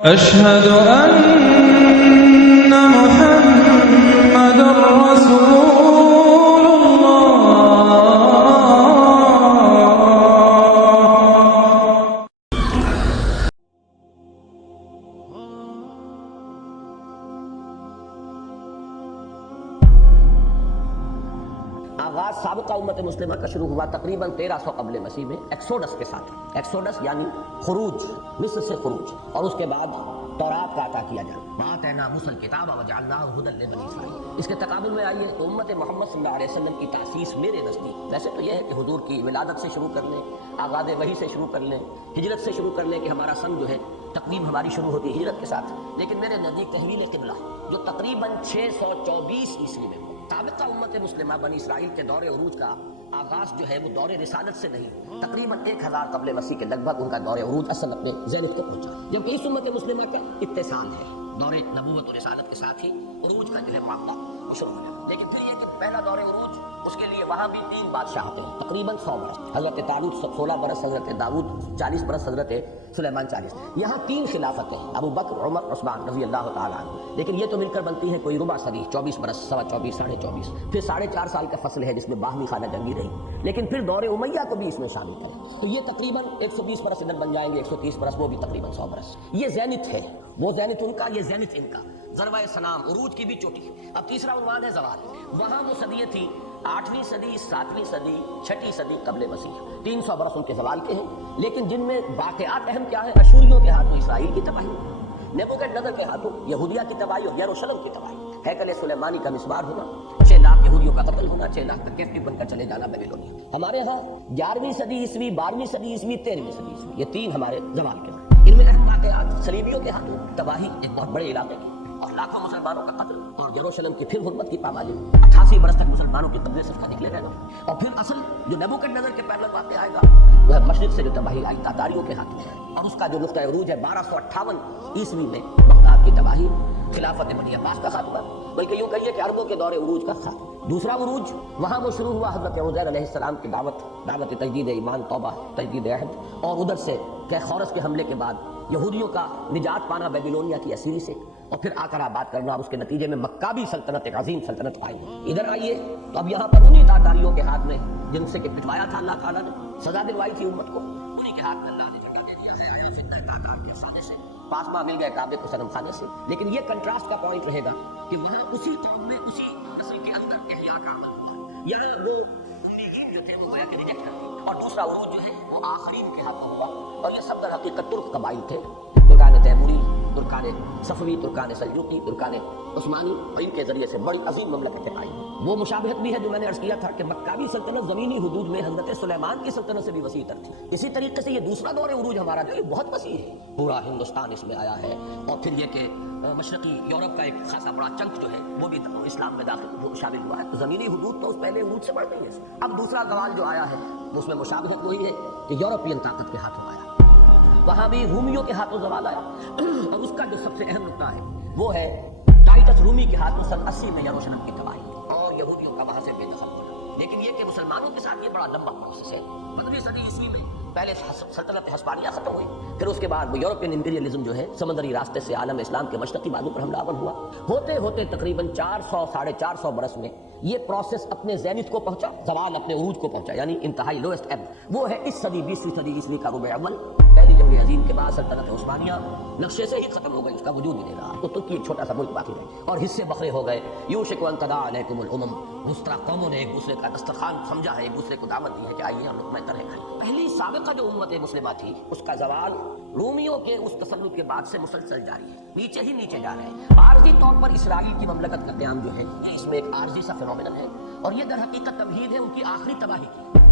أشهد أن محمد رسول الله. آغاز سابقہ امت مسلمہ کا شروع ہوا تقریباً 1300 قبل مسیح میں ایکسوڈس کے ساتھ. ایکسوڈس یعنی خروج، مصر سے خروج، اور اس کے بعد تورات کا عطا کیا جانا. وآتیناہ موسیٰ الکتاب وجعلناہ ہدی لبنی اسرائیل. اس کے تقابل میں آئیے تو امت محمد صلی اللہ علیہ وسلم کی تاسیس میرے نزدیک ویسے تو یہ ہے کہ حضور کی ولادت سے شروع کر لیں، آغاز وحی سے شروع کر لیں، ہجرت سے شروع کر لیں کہ ہمارا سن جو ہے تقویم ہماری شروع ہوتی ہے ہجرت کے ساتھ. لیکن میرے نزدیک تحویل قبلہ جو تقریباً 624 عیسوی میں سابقہ امت مسلمہ بنی اسرائیل کے دور عروج کا آغاز جو ہے وہ دور رسالت سے نہیں، تقریباً 1000 قبل مسیح کے لگ بھگ ان کا دور عروج اصل اپنے زینت کو پہنچا، جبکہ اس امت مسلمہ کا اتصال ہے دور نبوت و رسالت کے ساتھ ہی عروج کا جو ہے معاملہ شروع ہو جاتا. لیکن پھر یہ کہ پہلا دور عروج اس کے لیے وہاں بھی 3 بادشاہ آتے ہیں تقریباً 100 برس. حضرت طالوت 16 برس، حضرت داؤد 40 برس، حضرت سلیمان 40. یہاں 3 خلافتیں ابو بکر، عمر، عثمان رضی اللہ تعالیٰ عنہ. لیکن یہ تو مل کر بنتی ہے کوئی ربع صدی، 24 برس، 24.5، 24.5. پھر 4.5 سال کا فصل ہے جس میں باہمی خانہ جنگی رہی. لیکن پھر دور امیہ کو بھی اس میں شامل کریں تو یہ تقریباً 120 برس ادھر بن جائیں گے، 130 برس، وہ بھی تقریباً 100 برس. یہ زینت ہے، وہ زینت ان کا، یہ زینت ان کا، ذروہ سنام، عروج کی بھی چوٹی. اب تیسرا عنوان ہے زوال. وہاں وہ صدییں تھی 8ویں صدی، 7ویں صدی، 6 صدی قبل مسیح. 300 برس ان کے زوال کے ہیں. لیکن جن میں واقعات اہم کیا ہے؟ اشوریوں کے ہاتھوں اسرائیل کی تباہی، نیبوکڈنیزر کے ہاتھوں یہودیہ کی تباہی اور یروشلم کی تباہی، ہیکل سلیمانی کا مسمار ہونا، 6 لاکھ یہودیوں کا قتل ہونا، 6 لاکھ تک کیپٹو بن کر چلے جانا بیبیلونیا. ہمارے ہاں 11ویں صدی عیسوی، 12ویں صدی عیسوی، 13ویں صدی عیسوی، یہ 3 ہمارے زوال کے ہیں. ان میں اہم واقعات صلیبیوں کے ہاتھوں تباہی ایک بہت بڑے علاقے کی اور لاکھوں مسلمانوں کا قتل، اور یروشلم کی پھر حرمت کی پامالی. 88 برس تک مسلمانوں کی قبضے سے نکلے رہنا. اور پھر اصل جو نیبوکڈنیزر کے پہلے واقع آئے گا وہ ہے مشرق سے جو تباہی آئی تاتاریوں کے ہاتھ میں، اور اس کا جو نقطہ عروج ہے 1258 عیسوی میں بغداد کی تباہی، خلافت بنی عباس کا خاتمہ، بلکہ یوں کہیے کہ عربوں کے دور عروج کا خاتمہ. دوسرا عروج وہاں وہ شروع ہوا حضرت عزیر علیہ السلام کی دعوت تجدید ایمان، توبہ، تجدید عہد، اور ادھر سے کہ خورس کے حملے کے بعد یہودیوں کا نجات پانا بیبیلونیا کی اسیری سے، اور پھر آ کر آباد کرنا، اور اس کے نتیجے میں مکابی سلطنت، ایک عظیم سلطنت قائم ہوئی. ادھر آئیے تو اب یہاں پر انہی تاتاریوں کے ہاتھ میں جن سے کہ پٹوایا تھا اللہ تعالیٰ نے، سزا دلوائی تھی امت کو، انہی کے ہاتھ میں اللہ نے جگہ دے دیا ہے فتنہ تاتار کے افسانے سے. پاسما مل گئے کعبے کو صنم خانے سے. لیکن یہ کنٹراسٹ کا پوائنٹ رہے گا کہ وہاں اسی قوم میں، اسی نسل کے اندر احیاء کا عمل ہوتا ہے. یہاں وہ امیین جو تھے وہ گویا کہ ریجیکٹ کر دیے. اور دوسرا عروج جو ہے وہ آخرین کے ہاتھوں ہوا، اور یہ سب در حقیقت ترک قبائل تھے، ترکان تیموری، Terken صفوی، Terken Seljuqi, Terken Usmani, اور ان کے ذریعے سے بڑی عظیم مملکتیں آئی. وہ مشابہت بھی ہے جو میں نے عرض کیا تھا کہ مکابی سلطنت زمینی حدود میں حضرت سلیمان کی سلطنت سے بھی وسیع تر تھی. اسی طریقے سے یہ دوسرا دور عروج ہمارا جو ہے بہت وسیع ہے، پورا ہندوستان اس میں آیا ہے. اور پھر یہ کہ مشرقی یورپ کا ایک خاصا بڑا چنک جو ہے وہ بھی اسلام میں داخل شامل ہوا ہے. زمینی حدود تو اس پہلے عروج سے بڑھ گئی ہے. اب دوسرا زوال جو آیا ہے اس میں مشابہت وہی ہے کہ یورپین طاقت کے ہاتھوں آیا، وہاں بھی رومیوں کے ہاتھوں زوال آیا. اور اس کا جو سب سے اہم نقطہ ہے وہ ہے ٹائٹس رومی کے ہاتھوں سن 80 میں یروشلم کی تباہی اور یہودیوں کا وہاں سے بے دخل ہونا. لیکن یہ کہ مسلمانوں کے ساتھ یہ بڑا لمبا پروسیس ہے. 15ویں صدی عیسوی میں پہلے سلطنت ہسپانیہ ختم ہوئی، پھر اس کے بعد وہ یورپین امپیریلزم جو ہے سمندری راستے سے عالم اسلام کے مشرقی بازو پر حملہ آور ہوا. ہوتے ہوتے تقریباً 400-450 برس میں یہ پروسیس اپنے زینت کو پہنچا، زوال اپنے عروج کو پہنچا، یعنی انتہائی لوئسٹ ایب. وہ ہے اس صدی 20ویں صدی عیسوی کا ربع اول. پہلی جنگ عظیم کے بعد سلطنت عثمانیہ نقشے سے ہی ختم ہو گئی، اس کا وجود ہی نہیں رہا. تو ترکی ایک چھوٹا سا ملک باقی رہے اور حصے بکھرے ہو گئے. یوشک ان تداعی علیکم الامم، دوسرا قوموں نے ایک دوسرے کا دسترخوان سمجھا ہے، ایک دوسرے کو دعوت دی ہے کہ آئیے ہم لقمہ تر کھائیں. پہلی سابقہ جو امت مسلمہ تھی اس کا زوال رومیوں کے اس تسلط کے بعد سے مسلسل جاری ہے، نیچے ہی نیچے جا رہے ہیں. عارضی طور پر اسرائیل کی مملکت کا قیام جو ہے اس میں ایک عارضی سا فینومینن ہے، اور یہ در حقیقت تمہید ہے ان کی آخری تباہی کی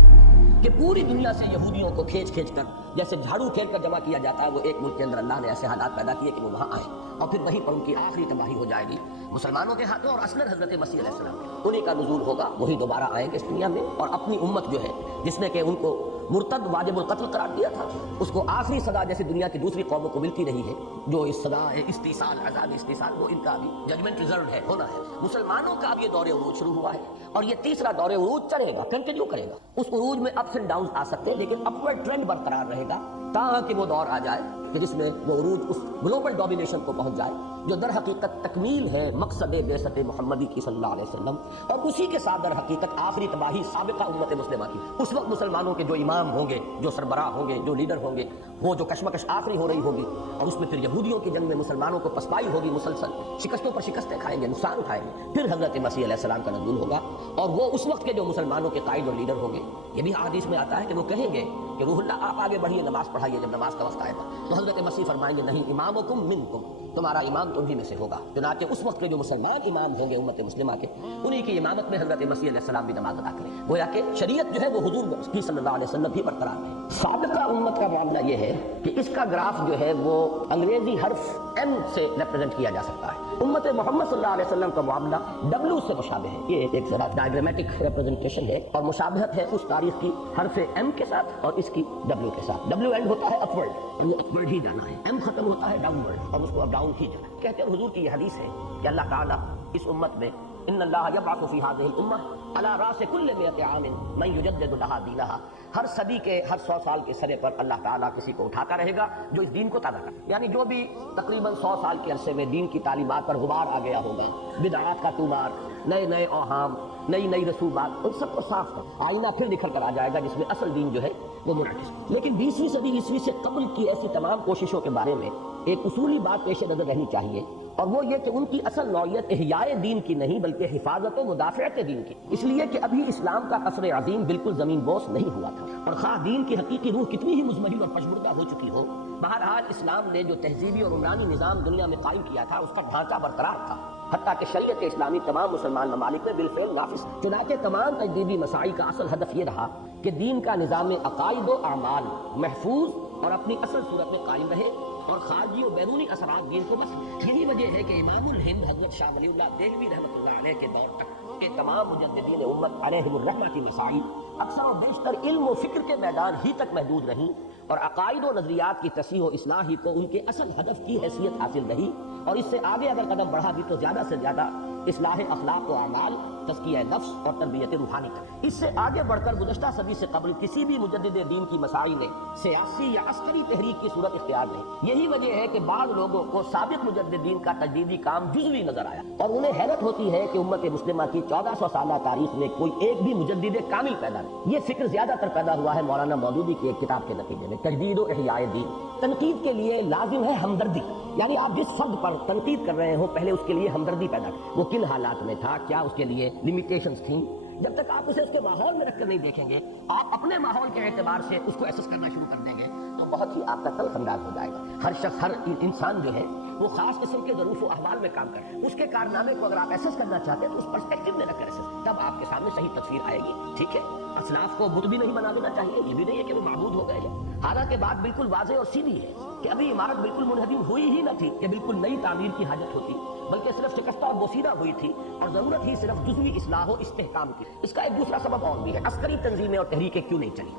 کہ پوری دنیا سے یہودیوں کو کھینچ کر جیسے جھاڑو کھیل کر جمع کیا جاتا ہے، وہ ایک ملک کے اندر اللہ نے ایسے حالات پیدا کیے کہ وہ وہاں آئے، اور پھر وہیں پر ان کی آخری تباہی ہو جائے گی مسلمانوں کے ہاتھوں. اور اصلاً حضرت مسیح علیہ السلام انہیں کا نزول ہوگا، وہی دوبارہ آئیں گے اس دنیا میں، اور اپنی امت جو ہے جس نے کہ ان کو مرتد واجب القتل قرار دیا تھا، اس کو آخری سزا جیسے دنیا کی دوسری قوموں کو ملتی نہیں ہے، جو اس سزا ہے استیصال، عذاب استیصال، وہ ان کا بھی ججمنٹ ریزرو ہے، ہونا ہے. مسلمانوں کا اب یہ دور عروج شروع ہوا ہے، اور یہ تیسرا دور عروج چڑھے گا، کنٹینیو کرے گا. اس عروج میں اپس اینڈ ڈاؤنز آ سکتے ہیں، لیکن اپورڈ ٹرینڈ برقرار رہے گا تاکہ وہ دور آ جائے کہ جس میں وہ عروج اس گلوبل ڈومینیشن کو پہنچ جائے جو در حقیقت تکمیل ہے مقصد بعثت محمدی کی صلی اللہ علیہ وسلم، اور اسی کے ساتھ در حقیقت آخری تباہی سابقہ امت مسلمہ کی۔ اس وقت مسلمانوں کے جو امام ہوں گے، جو سربراہ ہوں گے، جو لیڈر ہوں گے، وہ جو کشمکش آخری ہو رہی ہوگی، اور اس میں پھر یہودیوں کی جنگ میں مسلمانوں کو پسپائی ہوگی، مسلسل شکستوں پر شکستیں کھائیں گے، نقصان اٹھائیں گے، پھر حضرت مسیح علیہ السلام کا نزول ہوگا، اور وہ اس وقت کے جو مسلمانوں کے قائد اور لیڈر ہوں گے، یہ بھی حدیث میں آتا ہے کہ وہ کہیں گے کہ روح اللہ آپ آگے بڑھیے، نماز پڑھائیے، جب نماز کا وقت آئے گا تو حضرت مسیح فرمائیں گے نہیں، امامکم منکم، تمہارا امام تمہیں میں سے ہوگا۔ چنانچہ اس وقت کے جو مسلمان امام ہوں گے امت مسلمہ کے، انہی کی امامت میں حضرت مسیح علیہ السلام بھی نماز ادا کریں، گویا کہ شریعت جو ہے وہ حضور کی صلی اللہ علیہ وسلم بھی برقرار ہے۔ سابقہ امت کا معاملہ یہ ہے کہ اس کا گراف جو ہے وہ انگریزی حرف M سے ریپرزینٹ کیا جا سکتا ہے، امت محمد صلی اللہ علیہ وسلم کا معاملہ W سے مشابہ ہے۔ یہ ایک ذرا ڈائیگرامیٹک ریپرزنٹیشن ہے، اور مشابہت ہے اس تاریخ کی حرف M کے ساتھ اور اس کی W کے ساتھ۔ W اینڈ ہوتا ہے اپورڈ، وہ اپورڈ ہی جانا ہے، M ختم ہوتا ہے ڈاؤن ورڈ، اور اس کو ڈاؤن ہی جانا ہے۔ کہتے ہیں حضور کی یہ حدیث ہے کہ اللہ تعالیٰ اس امت میں ان اللہ یبعث فی هذه الامہ علی راس کل 100 عام من یجدد لها دینها، ہر صدی کے ہر 100 سال کے سرے پر اللہ تعالیٰ کسی کو اٹھاتا رہے گا جو اس دین کو تازہ کرے، یعنی جو بھی تقریباً 100 سال کے عرصے میں دین کی تعلیمات پر غبار آ گیا ہوگا، بدعات کا طومار، نئے نئے اوہام، نئی نئی رسومات، ان سب کو صاف کر آئینہ پھر نکھر کر آ جائے گا جس میں اصل دین جو ہے وہ منعکس۔ لیکن 20ویں صدی عیسوی سے قبل کی ایسی تمام کوششوں کے بارے میں ایک اصولی بات پیش نظر رہنی چاہیے، اور وہ یہ کہ ان کی اصل نوعیت احیاء دین کی نہیں بلکہ حفاظت و مدافعت دین کی، اس لیے کہ ابھی اسلام کا قصر عظیم بالکل زمین بوس نہیں ہوا تھا، اور خواہ دین کی حقیقی روح کتنی ہی مزمحل اور پشمردہ ہو چکی ہو، بہرحال اسلام نے جو تہذیبی اور عمرانی نظام دنیا میں قائم کیا تھا اس کا ڈھانچہ برقرار تھا، حتیٰ کہ شریعت اسلامی تمام مسلمان ممالک میں بالفعل نافذ۔ چنانچہ تمام تجدیدی مساعی کا اصل ہدف یہ رہا کہ دین کا نظام عقائد و اعمال محفوظ اور اپنی اصل صورت میں قائم رہے، اور خارجی و بیرونی اثرات دین کو بس۔ یہی وجہ ہے کہ امام الہند حضرت شاہ ولی اللہ دہلوی رحمۃ اللہ علیہ کے دور تک کے تمام مجددین امت علیہم الرحمہ کی مساعی اکثر و بیشتر علم و فکر کے میدان ہی تک محدود رہیں، اور عقائد و نظریات کی تصحیح و اصلاح ہی کو ان کے اصل ہدف کی حیثیت حاصل رہی، اور اس سے آگے اگر قدم بڑھا بھی تو زیادہ سے زیادہ اصلاح اخلاق و اعمال، تزکیہ نفس اور تربیت روحانی تک۔ اس سے آگے بڑھ کر گزشتہ صدی سے قبل کسی بھی مجدد دین کی مساعی نے سیاسی یا عسکری تحریک کی صورت اختیار نہیں۔ یہی وجہ ہے کہ بعض لوگوں کو سابق مجددین کا تجدیدی کام جزوی نظر آیا، اور انہیں حیرت ہوتی ہے کہ امت مسلمہ کی 1400 سالہ تاریخ میں کوئی ایک بھی مجدد کامل پیدا نہیں۔ یہ فکر زیادہ تر پیدا ہوا ہے مولانا مودودی کی ایک کتاب کے نتیجے میں، تجدید و احیاء دین۔ تنقید کے لیے لازم ہے ہمدردی، یعنی آپ جس فرد پر تنقید کر رہے ہوں پہلے اس کے لیے ہمدردی پیدا کریں، وہ کن حالات میں تھا، کیا اس کے لیے لمیٹیشنز تھیں۔ جب تک آپ اسے اس کے ماحول میں رکھ کر نہیں دیکھیں گے، آپ اپنے ماحول کے اعتبار سے اس کو ایسس کرنا شروع کر دیں گے تو بہت ہی آپ کا تلخ انداز ہو جائے گا۔ ہر شخص، ہر انسان جو ہے وہ خاص قسم کے ظروف و احوال میں کام کرے، اس کے کارنامے کو اگر آپ ایسس کرنا چاہتے ہیں تو اس پرسپیکٹو میں رکھ کر ایسس، تب آپ کے سامنے صحیح تصویر آئے گی۔ ٹھیک ہے، اسلاف کو بت بھی نہیں بنا دینا چاہیے، یہ بھی نہیں ہے کہ وہ معبود ہو گئے ہیں، حالانکہ بات بالکل واضح اور سیدھی ہے کہ ابھی عمارت بالکل منہدم ہوئی ہی نہ تھی کہ بالکل نئی تعمیر کی حاجت ہوتی، بلکہ صرف شکستہ اور بوسیدہ ہوئی تھی، اور ضرورت ہی صرف جزوی اصلاح و استحکام کی۔ اس کا ایک دوسرا سبب اور بھی ہے، عسکری تنظیمیں اور تحریکیں کیوں نہیں چلی؟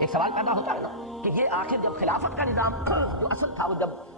ایک سوال پیدا ہوتا ہے نا کہ یہ آخر جب خلافت کا نظام جو اصل تھا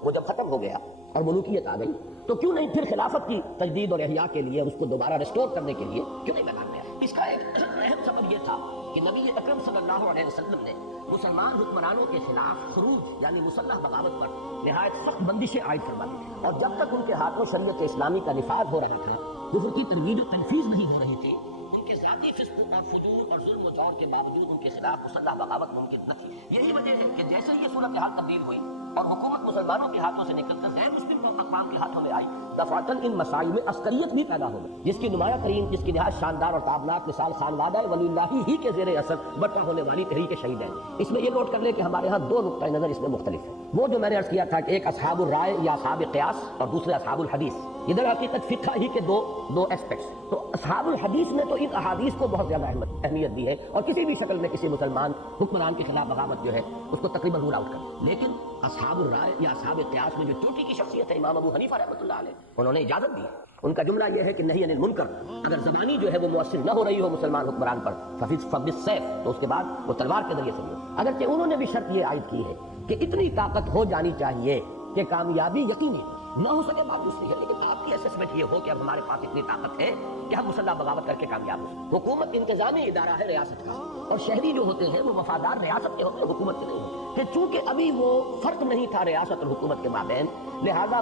وہ جب ختم ہو گیا اور ملوکیت آ گئی، تو کیوں نہیں پھر خلافت کی تجدید اور احیاء کے لیے، اس کو دوبارہ ریسٹور کرنے کے لیے کیوں نہیں میدان میں آیا؟ اس کا ایک اہم سبب یہ تھا کہ نبی اکرم صلی اللہ علیہ وسلم نے مسلمان حکمرانوں کے خلاف خروج یعنی مسلح بغاوت پر نہایت سخت بندشیں عائد فرما دی، اور جب تک ان کے ہاتھوں شریعت اسلامی کا نفاذ ہو رہا تھا، کفر کی ترویج و تنفیذ نہیں ہو رہی تھی، ان کے ذاتی فسق اور فجور اور ظلم و جور کے باوجود ان کے خلاف مسلح بغاوت ممکن نہ تھی۔ یہی وجہ ہے کہ جیسے یہ صورتحال تبدیل ہوئی اور حکومت مسلمانوں کے ہاتھوں سے نکل کر غیر مسلم اقوام کے ہاتھوں میں آئی، دفعتاً ان مسائل میں عسکریت بھی پیدا ہو گئی، جس کی نمایاں ترین، جس کی نہایت شاندار اور تابناک مثال خانوادہ ولی اللہ ہی کے زیر اثر برپا ہونے والی تحریک شہیدین۔ اس میں یہ نوٹ کر لیں کہ ہمارے ہاں دو نقطۂ نظر اس میں مختلف ہیں۔ وہ جو میں نے عرض کیا تھا کہ ایک اصحاب الرائے یا اصحاب قیاس اور دوسرے اصحاب الحدیث، یہ در حقیقت فقہ ہی کے دو ایسپیکٹس۔ تو اصحاب الحدیث نے تو ان احادیث کو بہت زیادہ اہمیت دی ہے، اور کسی بھی شکل میں کسی مسلمان حکمران کے خلاف بغاوت جو ہے اس کو تقریباً رول آؤٹ کر، لیکن اصحاب الرائے یا اصحاب قیاس میں جو چوٹی کی شخصیت ہے امام ابو حنیفہ رحمۃ اللہ علیہ، انہوں نے اجازت دی۔ ان کا جملہ یہ ہے کہ نہی عن المنکر، اگر زبانی جو ہے وہ مؤثر نہ ہو رہی ہو مسلمان حکمران پر، فبالسیف، تو اس کے بعد وہ تلوار کے ذریعے سے بھی ہو۔ اگرچہ انہوں نے بھی شرط یہ عائد کی ہے کہ اتنی طاقت ہو جانی چاہیے کہ کامیابی یقینی نہ ہو سکے معلوم نہیں ہے، لیکن آپ کی اسسمنٹ یہ ہو کہ اب ہمارے پاس اتنی طاقت ہے کہ ہم مسلح بغاوت کر کے کامیاب ہوں۔ حکومت انتظامی ادارہ ہے ریاست کا، اور شہری جو ہوتے ہیں وہ وفادار ریاست کے ہوتے ہیں، حکومت کے نہیں ہوتے۔ کہ چونکہ ابھی وہ فرق نہیں تھا ریاست اور حکومت کے مابین، لہذا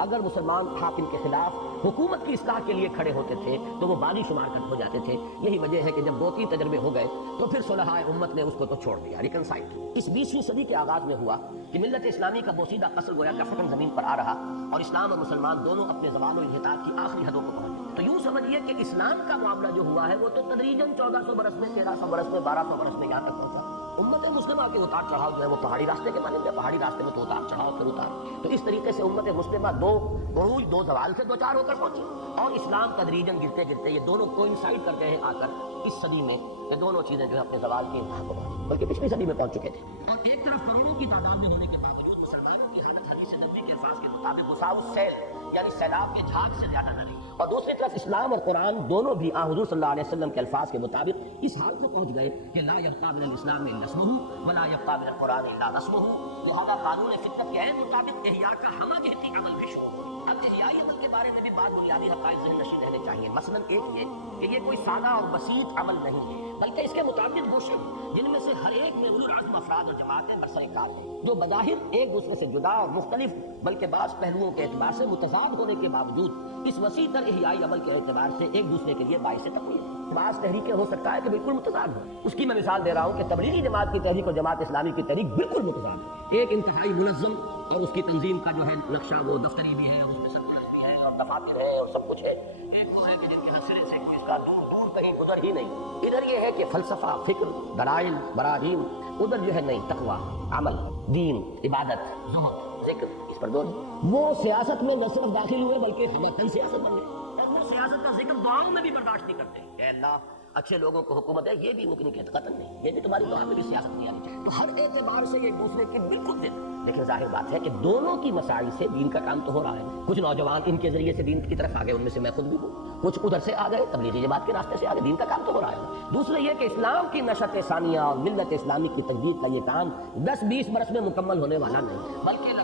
اگر مسلمان حاکم کے خلاف حکومت کی اصلاح کے لیے کھڑے ہوتے تھے تو وہ باغی شمار کر ہو جاتے تھے۔ یہی وجہ ہے کہ جب 2-3 تجربے ہو گئے تو پھر صلحاء امت نے اس کو تو چھوڑ دیا، ریکنسائل۔ اس 20ویں صدی کے آغاز میں ہوا کہ ملت اسلامی کا بوسیدہ قصر گویا کا ختم زمین پر آ رہا، اور اسلام اور مسلمان دونوں اپنے زوال و انحطاط کی آخری حدوں کو پہنچ گئے۔ تو یوں سمجھیے کہ اسلام کا معاملہ جو ہوا ہے وہ تو تدریجاً 1400 برس میں، 1300 برس میں، 1200 برس میں یہاں تک پہنچا۔ امت مسلمہ کے اتار چڑھاؤ جو ہے وہ پہاڑی راستے کے مانند ہے، پہاڑی راستے میں تو اتار چڑھاؤ پھر اتار۔ تو اس طریقے سے امت مسلمہ 2 عروج 2 زوال سے 2 4 ہو کر پہنچی، اور اسلام تدریجاً گرتے گرتے یہ دونوں کوئنسائڈ کرتے ہیں آ کر اس صدی میں یہ دونوں چیزیں جو ہے اپنے زوال کے انتہا کو پہنچی، بلکہ پچھلی صدی میں پہنچ چکے تھے۔ اور ایک طرف کروڑوں کی تعداد میں ہونے کے باوجود مسلمانوں کی حالت حدیث نبوی کے الفاظ کے مطابق مساو سیل یعنی سیلاب کے جھاگ سے زیادہ نہ رہی، اور دوسری طرف اسلام اور قرآن دونوں بھی حضور صلی اللہ علیہ وسلم کے الفاظ کے مطابق اس حال سے پہنچ گئے کہ لا یبقى من الاسلام الا اسمه ولا يبقى من القرآن الا رسمه، لہذا قانون فطرت کے عین مطابق احیاء کا ہمہ جہتی عمل بھی شروع ہو۔ اب احیائی عمل کے بارے میں بھی بات بنیادی حقائق سے نشی رہنے چاہیے۔ مثلا ایک یہ کہ یہ کوئی سادہ اور بسیط عمل نہیں ہے، بلکہ اس کے متعدد گوشے جن میں سے ہر ایک میں اولو العزم افراد اور جماعتیں برسر کار ہیں، جو بظاہر ایک دوسرے سے جدا اور مختلف بلکہ بعض پہلوؤں کے اعتبار سے متضاد ہونے کے باوجود اس وسیع تر احیائی عمل کے اعتبار سے ایک دوسرے کے لیے باعث تقویت ہیں۔ بعض تحریکیں ہو سکتا ہے کہ بالکل متضاد ہوں، اس کی میں مثال دے رہا ہوں کہ تبلیغی جماعت کی تحریک اور جماعت اسلامی کی تحریک بالکل متضاد ہے۔ ایک انتہائی منظم اور اس کی تنظیم کا جو ہے نقشہ وہ دفتری بھی ہے، اس میں سرپرست بھی ہے اور دفاتر ہے اور سب کچھ ہے، ایک دوسرے کے جن کے سرے سے کوئی اس کا دور کہیں ادھر ہی نہیں۔ ادھر یہ ہے کہ فلسفہ، فکر، دلائل، براہین، ادھر جو ہے نہیں، تقویٰ، عمل، دین، عبادت، زہد، ذکر، اس پر دور ہے۔ وہ سیاست میں نہ صرف داخل ہوئے بلکہ ہمتن سیاست بن گئے، اور وہ سیاست کا ذکر دعاؤں میں بھی برداشت نہیں کرتے۔ اے اللہ اچھے لوگوں کو حکومت ہے، یہ بھی ممکن ہے قطن نہیں، یہ بھی تمہاری دعا میں بھی سیاست نہیں آنی چاہیے۔ تو ہر اعتبار سے ایک دوسرے کے بالکل دل، لیکن ظاہر بات ہے کہ دونوں کی مساعی سے دین کا کام تو ہو رہا ہے۔ کچھ نوجوان ان کے ذریعے سے دین کی طرف آگے، ان میں سے میں خود بھی ہوں، کچھ ادھر سے آ گئے تبلیغی جماعت کے راستے سے آگے، دین کا کام تو ہو رہا ہے۔ دوسرے یہ کہ اسلام کی نشأت ثانیہ اور ملت اسلامی کی تجدید کا یہ کام 10-20 برس میں مکمل ہونے والا نہیں، بلکہ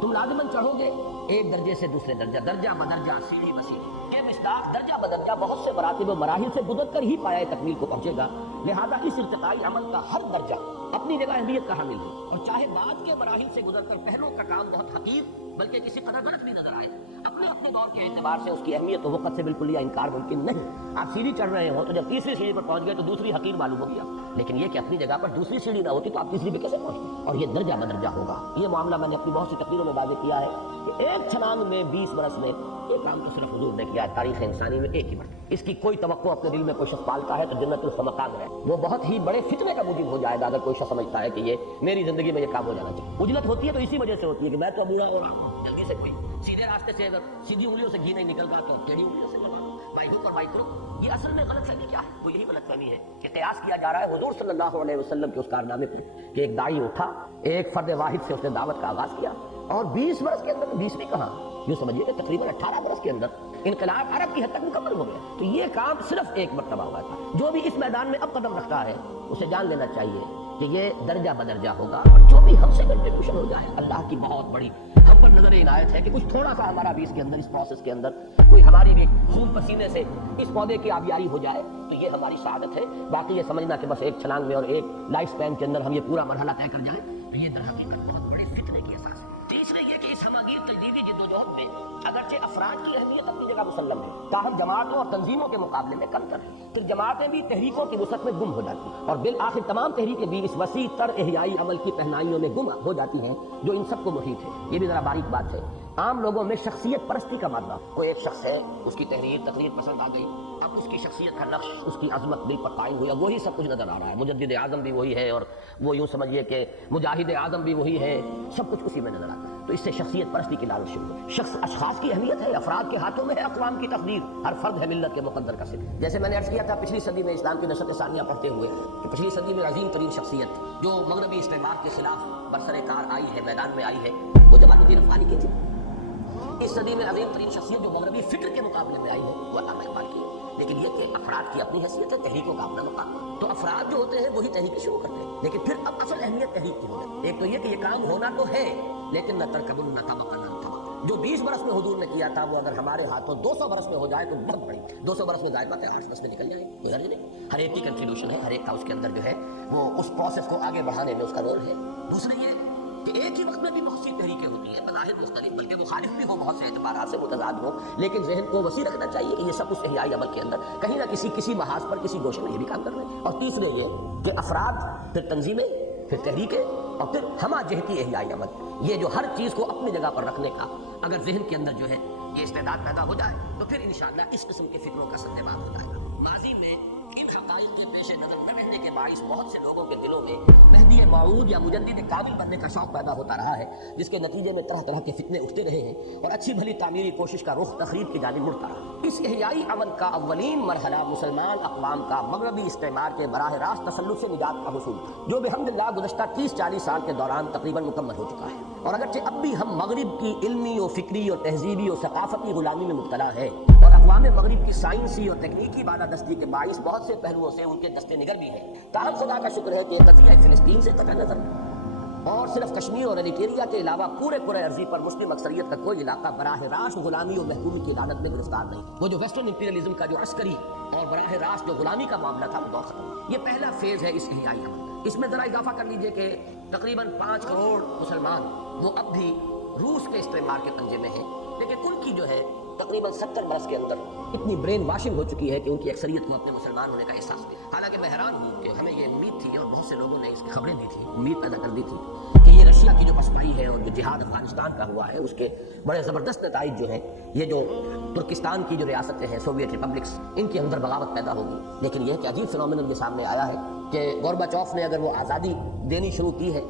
تم لازماً چڑھو گے ایک درجے سے دوسرے درجہ، درجہ بدرجہ، سیڑھی بسیڑھی۔ یہ مصداق درجہ بدرجہ بہت سے مراتب و مراحل سے گزر کر ہی پایۂ تکمیل کو پہنچے گا، لہذا اس ارتقائی عمل کا ہر درجہ اپنی جگہ اہمیت کا حامل ہے، اور چاہے بعد کے مراحل سے گزر کر پہلوں کا کام بہت حقیر بلکہ کسی قدر غلط بھی نظر آئے، اپنے دور کے اعتبار سے اس کی اہمیت و وقت سے بالکل یا انکار ممکن نہیں۔ آپ سیڑھی چڑھ رہے ہو تو جب تیسری سیڑھی پر پہنچ گئے تو دوسری حقیر معلوم ہو گیا، لیکن یہ کہ اپنی جگہ پر دوسری سیڑھی نہ ہوتی تو آپ تیسری پہ کیسے پہنچتے؟ اور یہ درجہ بدرجہ ہوگا۔ یہ معاملہ میں نے اپنی بہت سی تقریروں میں واضح کیا ہے کہ ایک چھلانگ میں 20 برس میں یہ کام تو صرف حضور نے کیا ہے تاریخ انسانی میں ایک ہی مرتبہ۔ اس کی کوئی توقع اپنے دل میں کوئی شخص پالتا ہے تو جنت الخمقان ہے، وہ بہت ہی بڑے فتنے کا موجب ہو جائے گا اگر کوئی شخص سمجھتا ہے کہ یہ میری زندگی میں یہ کام ہو جانا چاہیے۔ اجلت ہوتی ہے تو اسی وجہ سے ہوتی ہے کہ میں تو بوڑھا ہو رہا ہوں، جلدی سے کوئی سیدھے راستے سے اگر سیدھی انگلیوں سے گھی نہیں نکل رہا تو ٹیڑھی انگلیوں سے بائی ہک اور بائی کروک۔ یہ اصل میں غلط فہمی کیا ہے؟ وہ یہی غلط فہمی ہے کہ قیاس کیا جا رہا ہے حضور صلی اللہ علیہ وسلم کے اس کارنامے پر کہ ایک داعی اٹھا، ایک فرد واحد سے اس نے دعوت کا آغاز کیا، اور 20 برس کے اندر، 20 بھی کہاں، یوں سمجھیے کہ تقریباً 18 برس کے اندر انقلاب عرب کی حد تک مکمل ہو گیا۔ تو یہ کام صرف ایک مرتبہ ہوا تھا۔ جو بھی اس میدان میں اب قدم رکھتا ہے اسے جان لینا چاہیے کہ یہ درجہ بدرجہ ہوگا، اور جو بھی ہم سے کنٹریبیوشن ہو جائے اللہ کی بہت بڑی ہم پر نظر عنایت ہے کہ کچھ تھوڑا سا ہمارا بھی اس کے اندر، اس پروسیس کے اندر کوئی ہماری بھی خون پسینے سے اس پودے کی آبیاری ہو جائے تو یہ ہماری سعادت ہے۔ باقی یہ سمجھنا کہ بس ایک چھلانگ میں اور ایک لائف سپین کے اندر ہم یہ پورا مرحلہ طے کر جائیں تو یہ در حقیقت بہت بڑے فتنے کی اساس ہے۔ تیسرے یہ کہ اس ہماگیر تجدیدی جدوجہد میں اگرچہ افراد کی اہمیت اپنی جگہ مسلم ہے، تاہم جماعتوں اور تنظیموں کے مقابلے میں کم تر ہے، پھر جماعتیں بھی تحریکوں کی وسعت میں گم ہو جاتی ہیں، اور بالآخر تمام تحریکیں بھی اس وسیع تر احیائی عمل کی پہنائیوں میں گم ہو جاتی ہیں جو ان سب کو محیط ہے۔ یہ بھی ذرا باریک بات ہے۔ عام لوگوں میں شخصیت پرستی کا مادہ، کوئی ایک شخص ہے، اس کی تقریر پسند آ گئی، اب اس کی شخصیت کا نقش، اس کی عظمت دل پر قائم ہوئی، وہی سب کچھ نظر آ رہا ہے، مجدد اعظم بھی وہی ہے اور وہ یوں سمجھیے کہ مجاہد اعظم بھی وہی ہے، سب کچھ اسی میں نظر آتا ہے، تو اس سے شخصیت پرستی کی لالچ شروع ہے۔ شخص اشخاص کی اہمیت ہے، افراد کے ہاتھوں میں ہے اقوام کی تقدیر، ہر فرد ہے ملت کے مقدر کا صرف۔ جیسے میں نے عرض کیا تھا پچھلی صدی میں اسلام کی نشأت ثانیہ پڑھتے ہوئے کہ پچھلی صدی میں عظیم ترین شخصیت جو مغربی استعمار کے خلاف برسر کار آئی ہے، میدان میں آئی ہے، وہ جماعت الدین افغانی کی تھی۔ اس صدی میں عظیم ترین شخصیت جو مغربی فکر کے مقابلے میں آئی ہے وہ علامہ اقبال کی ہے، لیکن یہ کہ افراد کی اپنی حیثیت ہے، تحریکوں کا اپنا مقام، تو افراد جو ہوتے ہیں وہی تحریک شروع کرتے ہیں، لیکن پھر اب اصل اہمیت تحریک کی ہوگی۔ ایک تو یہ کہ یہ کام ہونا تو ہے لیکن نہ ترکبن نہ طبقا نہ طبق، جو 20 برس میں حضور نے کیا تھا وہ اگر ہمارے ہاتھوں 200 برس میں ہو جائے تو بہت بڑی 200 برس میں ظاہر بات ہے 8 برس میں نکل جائے کوئی حرج نہیں. ہر ایک کی کنٹریبیوشن ہے, ہر ایک کا اس کے اندر جو ہے وہ اس پروسیس کو آگے بڑھانے میں اس کا رول ہے. دوسرا یہ کہ ایک ہی وقت میں بھی بہت سی تحریکیں ہوتی ہیں بظاہر مختلف, بلکہ مخالف بھی ہو, بہت سے اعتبارات سے متضاد ہو, لیکن ذہن کو وسیع رکھنا چاہیے کہ یہ سب کچھ احیائی عمل کے اندر کہیں نہ کسی محاذ پر کسی گوشے میں یہ بھی کام کر رہے ہیں. اور تیسرے یہ کہ افراد, پھر تنظیمیں, پھر تحریکیں, اور پھر ہمہ جہتی احیائی عمل, یہ جو ہر چیز کو اپنی جگہ پر رکھنے کا اگر ذہن کے اندر جو ہے یہ استعداد پیدا ہو جائے تو پھر انشاءاللہ اس قسم کے فکروں کا سندباد ہو جائے گا. ماضی میں ان حقائق کے پیش نظر نہ رہنے کے باعث بہت سے لوگوں کے دلوں میں مہدی موعود یا مجدد کامل بننے کا شوق پیدا ہوتا رہا ہے, جس کے نتیجے میں طرح طرح کے فتنے اٹھتے رہے ہیں اور اچھی بھلی تعمیری کوشش کا رخ تخریب کی جانب مڑتا رہا. اس احیائی عمل کا اولین مرحلہ مسلمان اقوام کا مغربی استعمار کے براہ راست تسلط سے نجات کا حصول تھا, جو بحمداللہ گزشتہ 30-40 سال کے دوران تقریباً مکمل ہو چکا ہے. اور اگرچہ اب بھی ہم مغرب کی علمی و فکری اور تہذیبی اور ثقافتی غلامی میں مبتلا ہے اور اقوام مغرب کی سائنسی اور تکنیکی بالادستی کے باعث بہت سے پہلوؤں سے ان کے دست نگر بھی ہیں, تاہم خدا کا شکر ہے کہ قضیہ فلسطین سے قطع نظر اور صرف کشمیر اور ایریٹریا کے علاوہ پورے عرضی پر مسلم اکثریت کا کوئی علاقہ براہ راست غلامی اور محکومی کی لعنت میں گرفتار نہیں. وہ جو ویسٹرن امپیریلزم کا جو عسکری اور براہ راست جو غلامی کا معاملہ تھا وہ دور ختم. یہ پہلا فیز ہے اس احیائی عمل. اس میں ذرا اضافہ کر لیجئے کہ تقریباً 5 کروڑ مسلمان وہ اب بھی روس کے استعمار کے پنجے میں ہیں, لیکن ان کی جو ہے تقریباً 70 برس کے اندر اتنی برین واشنگ ہو چکی ہے کہ ان کی اکثریت کو اپنے مسلمان ہونے کا احساس ہوا. حالانکہ میں حیران ہوں کہ ہمیں یہ امید تھی اور بہت سے لوگوں نے اس کی خبریں دی تھی, امید پیدا کر دی تھی کہ یہ رشیا کی جو پسپائی ہے اور جو جہاد افغانستان کا ہوا ہے اس کے بڑے زبردست نتائج جو ہیں, یہ جو ترکستان کی جو ریاستیں ہیں سوویت ریپبلکس, ان کے اندر بغاوت پیدا ہوگی. لیکن یہ کہ عجیب فنومینل یہ سامنے آیا ہے کہ گورباچوف نے اگر وہ آزادی دینی شروع کی ہے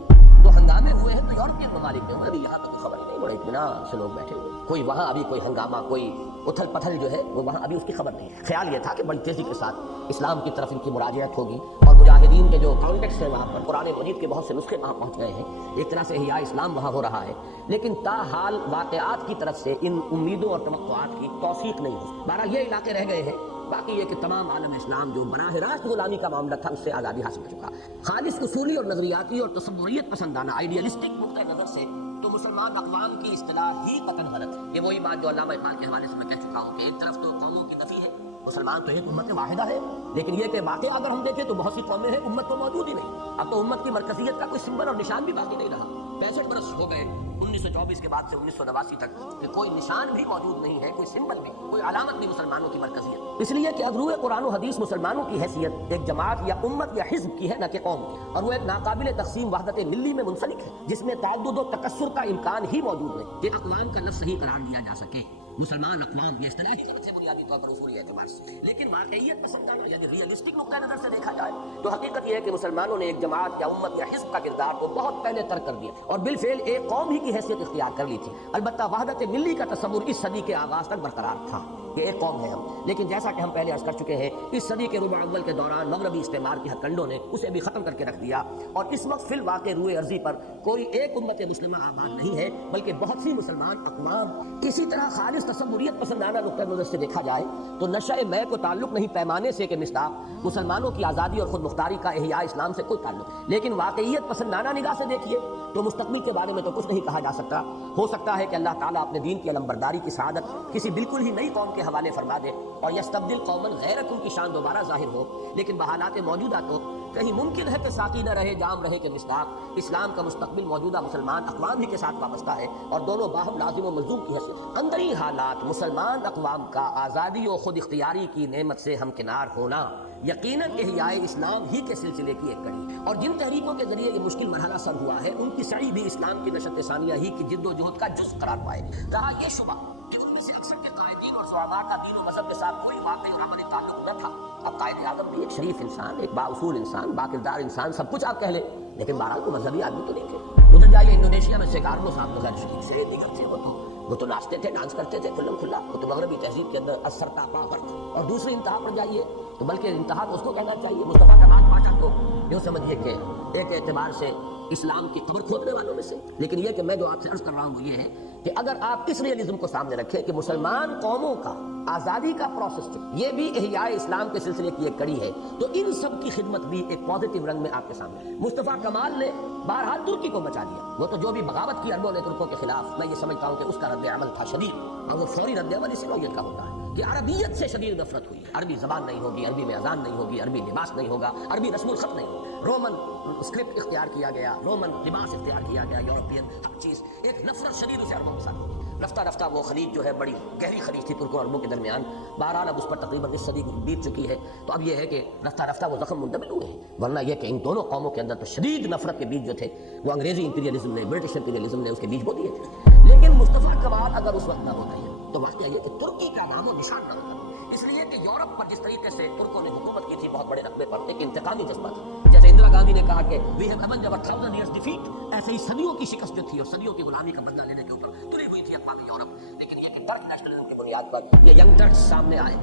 تو ہنگامے ہوئے ہیں تو یورپین ممالک میں, ابھی یہاں تک تو خبر ہی نہیں, بڑے اطمینان سے لوگ بیٹھے ہوئے, کوئی وہاں ابھی کوئی ہنگامہ, کوئی اتھل پتھل جو ہے وہ وہاں ابھی اس کی خبر نہیں ہے. خیال یہ تھا کہ بڑی تیزی کے ساتھ اسلام کی طرف ان کی مراجعت ہوگی اور مجاہدین کے جو کانٹیکٹس ہیں وہاں پر قرآن مجید کے بہت سے نسخے وہاں پہنچ گئے ہیں, ایک طرح سے احیاء اسلام وہاں ہو رہا ہے. لیکن تاحال واقعات کی طرف سے ان امیدوں اور توقعات کی توثیق نہیں ہو. بہرحال یہ علاقے رہ گئے ہیں. باقی یہ کہ تمام عالم اسلام جو براہ راست غلامی کا معاملہ تھا اس سے آزادی حاصل ہو چکا. خالص اصولی اور نظریاتی اور تصوریت پسندانہ آئیڈیلسٹک نقطۂ نظر سے تو مسلمان اقوام کی اصطلاح ہی قطعاً غلط ہے. یہ وہی بات جو علامہ اقبال کے حوالے سے میں کہہ چکا ہوں کہ ایک طرف تو قوموں کی نفی ہے, مسلمان تو ایک امت واحدہ ہے, لیکن یہ کہ واقعہ اگر ہم دیکھیں تو بہت سی قومیں ہیں, امت تو موجود ہی نہیں. اب تو امت کی مرکزیت کا کوئی سمبل اور نشان بھی باقی نہیں رہا. 65 برس ہو گئے 1924 کے بعد سے 1989 تک کہ کوئی نشان بھی موجود نہیں ہے, کوئی سمبل بھی, کوئی علامت بھی مسلمانوں کی مرکزیت. اس لیے کہ اگروئے قرآن و حدیث مسلمانوں کی حیثیت ایک جماعت یا امت یا حزب کی ہے, نہ کہ قوم کی, اور وہ ایک ناقابل تقسیم وحدت ملی میں منسلک ہے جس میں تعدد و تکثر کا امکان ہی موجود ہے کہ اقوام کا لفظ صحیح قرار دیا جا سکے. مسلمان اقوام یہ اصطلاحی طرف سے بنیادی طور پر اصولی اعتبار سے, لیکن واقعیت پسندانہ یعنی ریئلسٹک نقطۂ نظر سے دیکھا جائے تو حقیقت یہ ہے کہ مسلمانوں نے ایک جماعت یا امت یا حزب کا کردار کو بہت پہلے ترک کر دیا اور بالفعل ایک قوم ہی کی حیثیت اختیار کر لی تھی. البتہ وحدت ملی کا تصور اس صدی کے آغاز تک برقرار تھا کہ ایک قوم ہے ہم, لیکن جیسا کہ ہم پہلے عرض کر چکے ہیں اس صدی کے ربع اول کے دوران مغربی استعمار کی ہتھکنڈوں نے اسے بھی ختم کر کے رکھ دیا, اور اس وقت فی الواقع روئے ارضی پر کوئی ایک امت مسلمہ آباد نہیں ہے بلکہ بہت سی مسلمان اقوام. اسی طرح خالص تصوریت پسندانہ نقطۂ نظر سے دیکھا جائے تو نشأ میں کو تعلق نہیں پیمانے سے کہ مصداق مسلمانوں کی آزادی اور خود مختاری کا احیاء اسلام سے کوئی تعلق, لیکن واقعیت پسندانہ نگاہ سے دیکھیے تو مستقبل کے بارے میں تو کچھ نہیں کہا جا سکتا. ہو سکتا ہے کہ اللہ تعالیٰ اپنے دین کی علمبرداری کی سعادت کسی بالکل ہی نئی قوم کے حوالے فرما دے اور یستبدل قوما غیرکم کی شان دوبارہ ظاہر ہو, لیکن بحالات موجودہ تو کہیں ممکن ہے کہ ساقی نہ رہے جام رہے کہ مصداق اسلام کا مستقبل موجودہ مسلمان اقوام ہی کے ساتھ وابستہ ہے اور دونوں باہم لازم و ملزوم کی حیثیت. اندری حالات مسلمان اقوام کا آزادی و خود اختیاری کی نعمت سے ہمکنار ہونا یقیناً احیاء اسلام ہی کے سلسلے کی ایک کڑی, اور جن تحریکوں کے ذریعے یہ مشکل مرحلہ سر ہوا ہے ان کی سعی بھی اسلام کی نشت ثانیہ ہی کی جد و جہد کا جز قرار پائے. رہا یہ شبہ کہ ان میں سے اکثر کے قائدین اور صحابہ کا دین و مذہب کے ساتھ کوئی واقعی اور عملی تعلق نہ تھا. اب قائد اعظم بھی ایک شریف انسان, ایک بااصول انسان, باکردار انسان, سب کچھ آپ کہہ لیں, لیکن بہرحال کو مذہبی آدمی تو نہیں تھے. ادھر جائیے انڈونیشیا میں سیکارنو صاحب غیر شریف سے دیگر تھے, وہ تو ناچتے تھے, ڈانس کرتے تھے کھلم کھلا, وہ تو مغربی تہذیب کے اندر اثر تاپا غرق. اور دوسری انتہا پر جائیے تو بلکہ انتہا کو اس کو کہنا چاہیے مصطفیٰ کمال پاٹھک کو, یوں سمجھیے کہ ایک اعتبار سے اسلام کی قبر کھودنے والوں میں سے. لیکن یہ کہ میں جو آپ سے عرض کر رہا ہوں وہ یہ ہے کہ اگر آپ اس ریئلزم کو سامنے رکھیں کہ مسلمان قوموں کا آزادی کا پروسیس یہ بھی احیاء اسلام کے سلسلے کی ایک کڑی ہے, تو ان سب کی خدمت بھی ایک پازیٹیو رنگ میں آپ کے سامنے. مصطفیٰ کمال نے بہرحال ترکی کو بچا دیا, وہ تو جو بھی بغاوت کی عربوں نے ترکوں کے خلاف, میں یہ سمجھتا ہوں کہ اس کا رد عمل تھا شدید, اور وہ فوری رد عمل اسی نوعیت کا ہوتا ہے کہ عربیت سے شدید نفرت ہوئی. عربی زبان نہیں ہوگی, عربی میں اذان نہیں ہوگی, عربی لباس نہیں ہوگا, عربی رسم الخط نہیں ہوگا, رومن اسکرپٹ اختیار کیا گیا, رومن لباس اختیار کیا گیا, یورپین ہر چیز, ایک نفرت شدید اسے عربوں کے ساتھ ہوگی. رفتہ رفتہ وہ خلیج جو ہے بڑی گہری خلیج تھی ترکوں اور عربوں کے درمیان, بہرحال اب اس پر تقریباً 20 صدی بیت چکی ہے. تو اب یہ ہے کہ رفتہ رفتہ وہ زخم منتقل ہوئے ہیں, ورنہ یہ کہ ان دونوں قوموں کے اندر تو شدید نفرت کے بیج جو تھے وہ انگریزی امپیریلزم نے, برٹش امپیریلزم نے اس کے بیج بو دیے تھے. لیکن مصطفیٰ کمال اگر اس وقت نہ ہوتے ہیں تو واقعہ یہ کہ ترکی کا نام و نشان نہ ہوتا, اس لیے کہ یورپ پر جس طریقے سے ترکوں نے حکومت کی تھی بہت بڑے رقبے پر, ایک انتقامی جذبہ تھا. جیسے اندرا گاندھی نے کہا کہ we have avenged our 1000 years defeat, ایسے ہی صدیوں کی شکست جو تھی اور صدیوں کی غلامی کا بدلہ لینے کے اوپر تلی ہوئی تھی اقوام یورپ. لیکن یہ کہ ٹرک نیشنلزم کی بنیاد پر یہ ینگ ٹرکس سامنے آئے,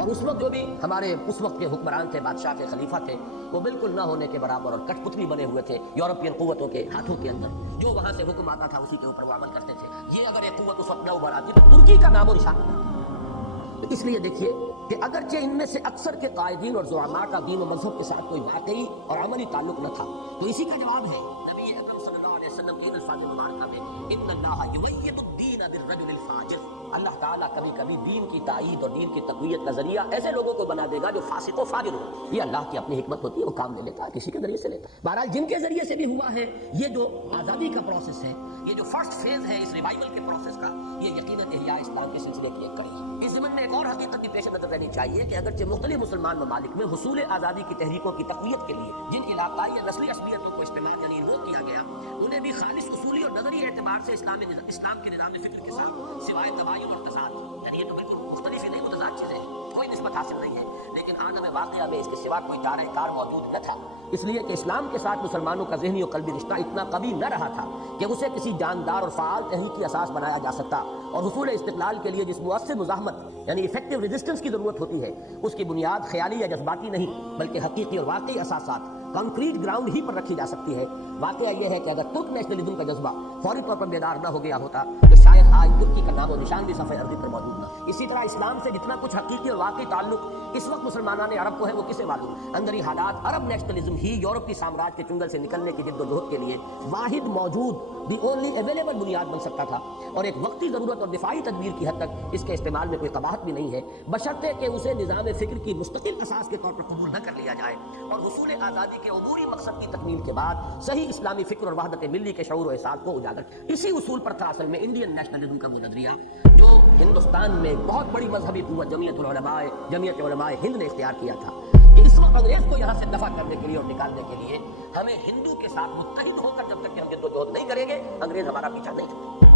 اور اس وقت جو بھی ہمارے اس وقت کے حکمران تھے, بادشاہ کے خلیفہ تھے, وہ بالکل نہ ہونے کے برابر اور کٹ پتلی بنے ہوئے تھے یورپین قوتوں کے ہاتھوں کے اندر. جو وہاں سے حکم آتا تھا اسی کے اوپر وہ عمل کرتے تھے. یہ اگر ایک قوت اس وقت نہ ابھر آتی تو ترکی کا نام و نشان نہ ہوتا. اس لیے دیکھیے کہ اگرچہ ان میں سے اکثر کے قائدین اور زعماء کا دین و مذہب کے ساتھ کوئی واقعی اور عملی تعلق نہ تھا, تو اسی کا جواب ہے نبی اکرم صلی اللہ علیہ وسلم کے الفاظ مبارکہ میں ان اللہ یؤید الدین بالرجل الفاجر, اللہ تعالیٰ کبھی کبھی دین کی تائید اور دین کی تقویت کا ذریعہ ایسے لوگوں کو بنا دے گا جو فاسق و فاجر ہو. یہ اللہ کی اپنی حکمت ہوتی ہے, وہ کام لے لیتا ہے, کسی کے ذریعے سے لیتا ہے. بہرحال جن کے ذریعے سے بھی ہوا ہے, یہ جو آزادی کا پروسیس ہے, یہ جو فرسٹ فیز ہے اس ریوائول کے پروسیس کا, یہ یقیناً احیاء اسلام کے سلسلے کی ایک کڑی ہے. اس ضمن میں ایک اور حقیقت بھی پیش نظر رہنی چاہیے کہ اگرچہ مختلف مسلمان ممالک میں حصول آزادی کی تحریکوں کی تقویت کے لیے جن علاقائی یا نسلی اصلیتوں کو استعمال یعنی انووک کیا گیا, انہیں بھی خالص اصولی اور نظری اعتبار سے اسلام کے نظام فکر کے ساتھ سوائے تباین اور تضاد, یعنی یہ تو بالکل مختلف ہی نہیں, متضاد چیزیں ہیں, کوئی نسبت حاصل نہیں ہے. لیکن عالم واقعہ میں اس کے سوا کوئی دائرہ کار موجود نہ تھا, اس لیے کہ اسلام کے ساتھ مسلمانوں کا ذہنی اور قلبی رشتہ اتنا قوی نہ رہا تھا کہ اسے کسی جاندار اور فعال تحریک کی اساس بنایا جا سکتا, اور حصول استقلال کے لیے جس مؤثر مزاحمت یعنی افیکٹو ریزسٹنس کی ضرورت ہوتی ہے, اس کی بنیاد خیالی یا جذباتی نہیں بلکہ حقیقی اور واقعی اساسات کنکریٹ گراؤنڈ ہی پر رکھی جا سکتی ہے. واقعہ یہ ہے کہ اگر ترک نیشنلزم کا جذبہ فوری طور پر بیدار نہ ہو گیا ہوتا تو شاید آج ترکی کا نام و نشان بھی صفحہ ارضی پر موجود نہ. اسی طرح اسلام سے جتنا کچھ حقیقی اور واقعی تعلق اس وقت مسلمانان عرب کو ہے وہ کسے معلوم. اندری حالات عرب نیشنلزم ہی یورپ کی سامراج کے چنگل سے نکلنے کی جد و جہد کے لیے واحد موجود دی اونلی اویلیبل بنیاد بن سکتا تھا, اور ایک وقتی ضرورت اور دفاعی تدبیر کی حد تک اس کے استعمال میں کوئی قباحت بھی نہیں ہے, بشرطے کہ اسے نظام فکر کی مستقل اساس کے طور پر قبول نہ کر لیا جائے, اور حصول آزادی کے عبوری مقصد کی تکمیل کے بعد صحیح اسلامی فکر اور وحدت ملی کے شعور و احساس کو اجاگر. اسی اصول پر تھا اصل میں انڈین نیشنلزم کا وہ نظریہ جو ہندوستان میں بہت بڑی مذہبی قوت جمعیت علماء ہند نے اختیار کیا تھا کہ اس وقت انگریز کو یہاں سے دفع کرنے کے لیے اور نکالنے کے لیے ہمیں ہندو کے ساتھ متحد ہو کر جب تک کہ ہم جدوجہد نہیں کریں گے انگریز ہمارا پیچھا نہیں چھوڑے.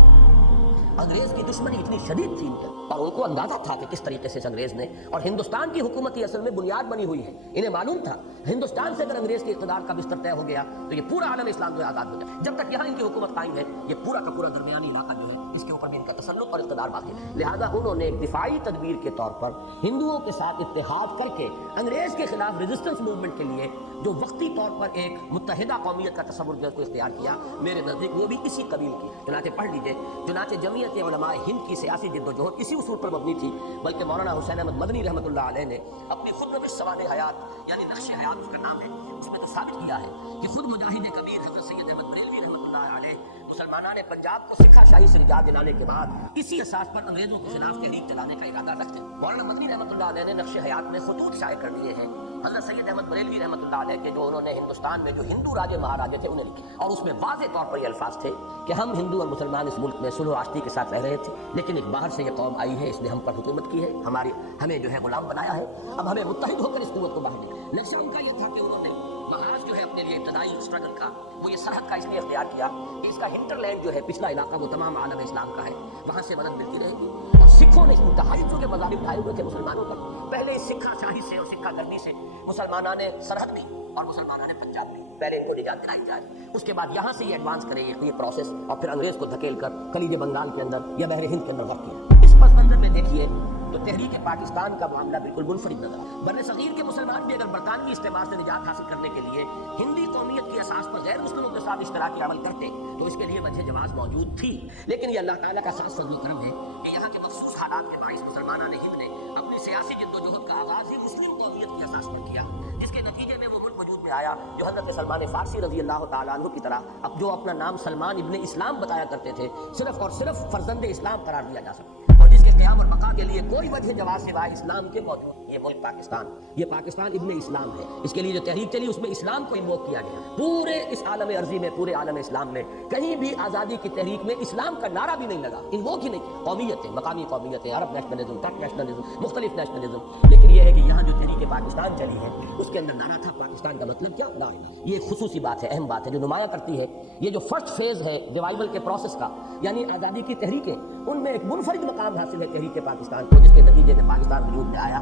انگریز کی دشمنی اتنی شدید تھی ان کے, اور ان کو اندازہ تھا کہ کس طریقے سے انگریز نے, اور ہندوستان کی حکومت اصل میں بنیاد بنی ہوئی ہے, انہیں معلوم تھا ہندوستان سے اگر انگریز کے اقتدار کا بستر طے ہو گیا تو یہ پورا عالم اسلام جو ہے آزاد ہو جائے. جب تک یہاں ان کی حکومت قائم ہے یہ پورا کا پورا درمیانی علاقہ جو ہے اس کے اوپر بھی ان کا تسلط اور اقتدار باقی ہے. لہذا انہوں نے ایک دفاعی تدبیر کے طور پر ہندوؤں کے ساتھ اتحاد کر کے انگریز کے خلاف ریزسٹنس موومنٹ کے لیے جو وقتی طور پر ایک متحدہ قومیت کا تصور جو کو اختیار کیا, میرے نزدیک وہ بھی اسی قبیل کی. چنانچہ پڑھ لیجئے, چنانچہ جمعیت علماء ہند کی سیاسی جد و جہد اسی اصول پر مبنی تھی, بلکہ مولانا حسین احمد مدنی رحمۃ اللہ علیہ نے اپنی خود روش سواد حیات یعنی نقش حیات اس کا نام ہے, اس میں تو ثابت کیا ہے کہ خود مجاہد کبیر حضرت سید احمد بریلوی رحمۃ اللہ علیہ مسلمانان پنجاب کو سکھا شاہی سے نجات دلانے کے بعد اسی اساس پر انگریزوں کے خلاف تحریک چلانے کا ارادہ رکھتے ہیں. مولانا مدنی رحمۃ اللہ علیہ نے نقش حیات میں خطوط شائع کر دیے ہیں حضرت سید احمد بریلوی رحمۃ اللہ علیہ کے, جو انہوں نے ہندوستان میں جو ہندو راجے مہاراجے تھے انہیں لکھے, اور اس میں واضح طور پر یہ الفاظ تھے کہ ہم ہندو اور مسلمان اس ملک میں صلح و آشتی کے ساتھ رہ رہے تھے, لیکن ایک باہر سے یہ قوم آئی ہے, اس نے ہم پر حکومت کی ہے, ہمیں جو ہے غلام بنایا ہے, اب ہمیں متحد ہو کر اس قوت کو باہر نکالنا. نقشہ ان کا یہ تھا کہ انہوں نے محاذ جو ہے اپنے لیے ابتدائی اسٹرگل کا وہ یہ سرحد کا اس لیے اختیار کیا کہ اس کا ہنٹر لینڈ جو ہے پچھلا علاقہ وہ تمام عالم اسلام کا ہے, وہاں سے مدد ملتی رہے گی. اور سکھوں نے انتہائی چونکہ مذاہب اٹھائے ہوئے تھے مسلمانوں پر, پہلے اس سکھا شاہی سے اور سکھا گردی سے مسلمانوں نے سرحد بھی اور مسلمانوں نے پنجاب بھی پہلے ان کو نجات دلائی جائے, اس کے بعد یہاں سے یہ ایڈوانس کرے یہ پروسیس, اور پھر انگریز کو دھکیل کر خلیج بنگال کے اندر یا بحر ہند کے اندر غرق کیا. اس پس منظر میں دیکھیے تو تحریک پاکستان کا معاملہ بالکل منفرد نظر آتا ہے۔ بر صغیر کے مسلمان بھی اگر برطانوی استعمار سے نجات حاصل کرنے کے لیے ہندی قومیت کی اساس پر غیر مسلموں کے ساتھ اشتراکی عمل کرتے تو اس کے لیے وجہ جواز موجود تھی، لیکن یہ اللہ تعالیٰ کا خاص فضل و کرم ہے کہ یہاں کے مخصوص حالات کے باعث مسلمانان ہند نے اپنی سیاسی جد و جہد کا آغاز ہی مسلم قومیت کی اساس پر کیا، جس کے نتیجے میں وہ ملک وجود میں آیا جو حضرت سلمان فارسی رضی اللہ تعالیٰ عنہ کی طرح اب جو اپنا نام سلمان ابن اسلام بتایا کرتے تھے صرف اور صرف فرزند اسلام قرار دیا جا سکتا، اور جس کے قیام اور بقا کے لیے کوئی وجہ جواز سوائے اسلام کے موجود۔ یہ ملک پاکستان، یہ پاکستان ابن اسلام ہے، اس کے لیے جو تحریک چلی اس میں اسلام کو انووک کیا گیا۔ پورے اس عالم عرضی میں، پورے عالم اسلام میں کہیں بھی آزادی کی تحریک میں اسلام کا نعرہ بھی نہیں لگا، انووک ہی نہیں کیا۔ قومیتیں، مقامی قومیتیں، عرب نیشنلزم، ترک نیشنلزم، مختلف نیشنلزم، لیکن یہ ہے کہ یہاں جو تحریک پاکستان چلی ہے اس کے اندر نعرہ تھا پاکستان کا مطلب کیا؟ لا الہ۔ یہ ایک خصوصی بات ہے، اہم بات ہے جو نمایاں کرتی ہے یہ جو فرسٹ فیز ہے ریوائول کے پروسیس کا، یعنی آزادی کی تحریکیں، ان میں ایک منفرد مقام حاصل ہے تحریک پاکستان کو، جس کے نتیجے میں پاکستان وجود میں آیا۔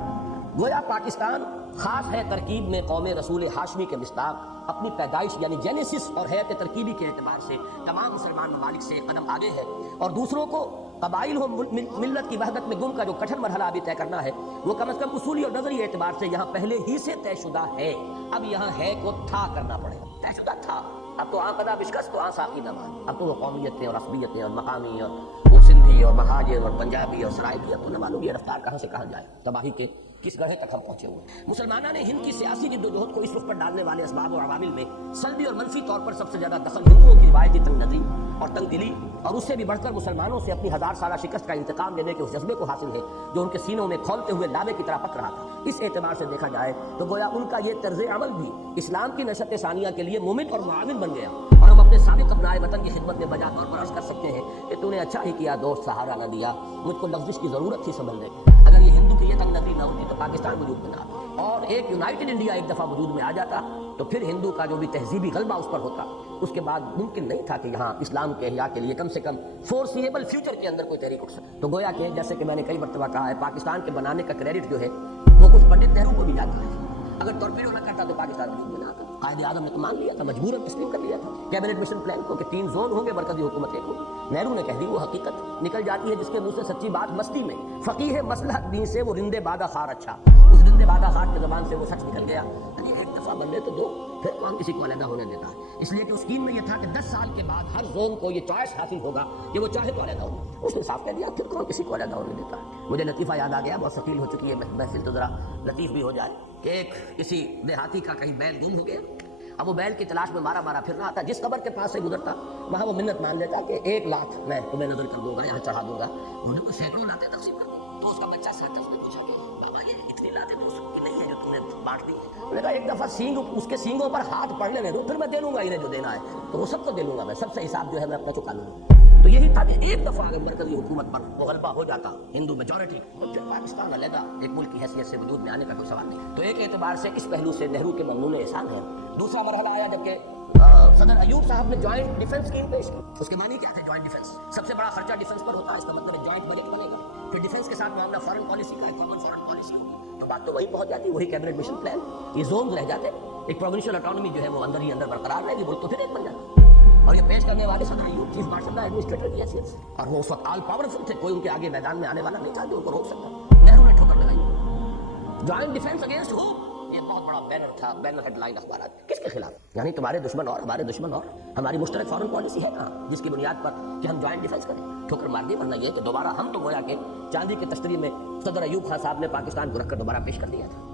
گویا پاکستان خاص ہے ترکیب میں قوم رسول ہاشمی کے مصداق، اپنی پیدائش یعنی جینیسس اور حیات ترکیبی کے اعتبار سے تمام مسلمان ممالک سے قدم آگے ہے، اور دوسروں کو قبائل ہو ملت کی وحدت میں گم کا جو کٹھن مرحلہ ابھی طے کرنا ہے وہ کم از کم اصولی اور نظری اعتبار سے یہاں پہلے ہی سے طے شدہ ہے، اب یہاں ہے کو تھا کرنا پڑے گا، طے شدہ تھا، اب تو قدا بشکست تو ساقی نمان، اب تو وہ قومیتیں اور عصبیتیں اور مقامی اور سندھی اور مہاجر اور پنجابی اور سرائکی، اب تو نہ معلوم یہ رفتار کہاں سے کہاں جائے، تباہی کے کس گڑھے تک ہم پہنچے ہوئے۔ مسلمانوں نے ہند کی سیاسی جد و جہد کو اس رخ پر ڈالنے والے اسباب اور عوامل میں سلبی اور منفی طور پر سب سے زیادہ دخل ہندوؤں کی روایتی تنگ نظری اور تنگ دلی، اور اس سے بھی بڑھ کر مسلمانوں سے اپنی ہزار سالہ شکست کا انتقام لینے کے اس جذبے کو حاصل ہے جو ان کے سینوں میں کھولتے ہوئے لاوے کی طرح پک رہا تھا۔ اس اعتبار سے دیکھا جائے تو گویا ان کا یہ طرز عمل بھی اسلام کی نشت ثانیہ کے لیے مومن اور معاون بن گیا، اور ہم اپنے سابق ابنائے وطن کی خدمت میں بجا طور پر عرض کر سکتے ہیں کہ تو نے اچھا ہی کیا دوست، سہارا نہ دیا، مجھ کو لفظ کی ضرورت تھی سنبھلنے کی، اگر یہ ہندو کی یہ تنگ نظری نہ ہوتی تو پاکستان وجود میں نہ آتا، اور ایک یونائٹڈ انڈیا ایک دفعہ وجود میں آ جاتا تو پھر ہندو کا جو بھی تہذیبی غلبہ اس پر ہوتا، اس کے بعد ممکن نہیں تھا کہ یہاں اسلام کے احیاء کے لیے کم سے کم فورسیبل فیوچر کے اندر کوئی تحریک اٹھ سکے۔ تو گویا کہ جیسے کہ میں نے کئی مرتبہ کہا ہے، پاکستان کے بنانے کا کریڈٹ جو ہے وہ کچھ پنڈت نہرو کو بھی جاتا ہے، اگر ٹورپیڈو نہ کرتا تو پاکستان وجود میں نہ آتا۔ قائد اعظم نے تو مان لیا تھا، مجبوراً تسلیم کر لیا تھا کیبنٹ مشن پلان کو کہ 3 زون ہوں گے، مرکزی حکومت ایک ہوگی۔ نہرو نے کہہ دی، وہ حقیقت نکل جاتی ہے جس کے منہ سے سچی بات مستی میں، فقیہ مصلحت دین سے وہ رندے بادہ خار اچھا، اس رندے بادہ خار کی زبان سے وہ سچ نکل گیا، یعنی ایک دفعہ بننے تو دو، پھر کون کسی کو علیحدہ ہونے دیتا ہے۔ اس لیے کہ اس اسکیم میں یہ تھا کہ 10 سال کے بعد ہر زون کو یہ چوائس حاصل ہوگا کہ وہ چاہے تو علیحدہ ہو، اس نے صاف کہہ دیا، پھر کون کسی کو علیحدہ ہونے دیتا ہے۔ مجھے لطیفہ یاد آ گیا، بہت ثقیل ہو چکی ہے محفل تو ذرا لطیف بھی ہو جائے، کہ ایک کسی دیہاتی کا کہیں بیل گم ہو گیا، اب وہ بیل کی تلاش میں مارا پھر رہا تھا، جس قبر کے پاس سے گزرتا وہاں وہ منت مان لیتا کہ 1 لاکھ میں تمہیں نظر کر دوں گا، یہاں چڑھا دوں گا، انہوں نے سینکڑوں لاتے تقسیم کر دیں، تو اس کا بچہ ساتھ اس نے پوچھا کہ بابا یہ اتنی لاتے تو اس کو نہیں ہے جو تم نے بانٹ دی ہے، انہوں نے کہا ایک دفعہ سینگ اس کے سینگوں پر ہاتھ پڑ لینے دو، پھر میں دے لوں گا انہیں جو دینا ہے، تو وہ سب کو دے لوں گا، میں سب سے حساب جو ہے میں اپنا چکا لوں گا۔ تو یہی تھا کہ ایک دفعہ اگر مرکزی حکومت پر وہ غلبہ ہو جاتا ہندو میجورٹی، تو پھر پاکستان علیحدہ ایک ملک کی حیثیت سے وجود میں آنے کا کوئی سوال نہیں۔ تو ایک اعتبار سے اس پہلو سے نہرو کے ممنون احسان ہے۔ دوسرا مرحلہ آیا جبکہ صدر ایوب صاحب نے جوائنٹ ڈیفنس اسکیم پیش کی، اس کے معنی کیا تھے؟ جوائنٹ ڈیفنس، سب سے بڑا خرچہ ڈیفنس پر ہوتا ہے، اس کا مطلب ایک جوائنٹ بجٹ بنے گا، پھر ڈیفنس کے ساتھ معاملہ فارن پالیسی کا ہے، کامن فارن پالیسی ہوگی، تو بات تو وہی پہنچ جاتی، وہی کیبنٹ مشن پلان، یہ زونز رہ جاتے، ایک پروونشل اٹانومی جو ہے وہ اندر ہی اندر برقرار رہے گی، ملک تو پھر ایک بن جاتا۔ اور یہ پیش کرنے والے صدر ایوب چیف مارشل ایڈمنسٹریٹر کی حیثیت سے، اور وہ اس وقت آل پاورفل تھے، کوئی ان کے آگے میدان میں آنے والا نہیں تھا جو ان کو روک سکتا۔ نہرو نے ٹھوکر لگائی، جوائنٹ ڈیفنس اگینسٹ ہوم، یہ بہت بڑا بینر تھا، بینر ہیڈ لائن اخبارات، کس کے خلاف؟ یعنی تمہارے دشمن اور ہمارے دشمن اور ہماری مشترک فارن پالیسی ہے نا، جس کی بنیاد پر کہ ہم جوائنٹ ڈیفنس کریں، ٹھوکر مار دی، ورنہ یہ تو دوبارہ ہم تو گویا کہ چاندی کی تشتری میں صدر ایوب خان صاحب نے پاکستان کو رکھ کر دوبارہ پیش کر دیا تھا۔